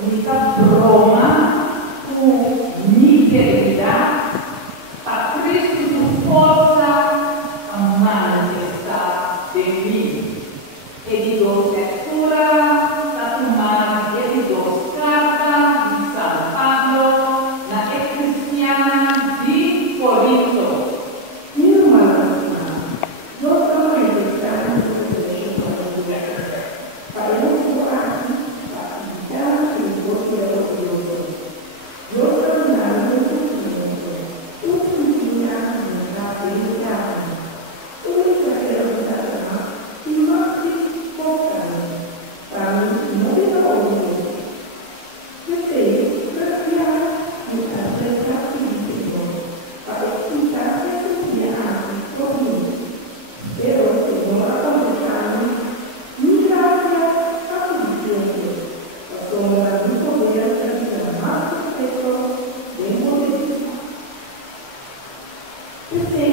Unità Roma, tu mi servirà a Cristo tu forza a manifestar de mim. Ele dos lectura da tua ele dos carta de São Pablo na Cristiana de Corinto. Você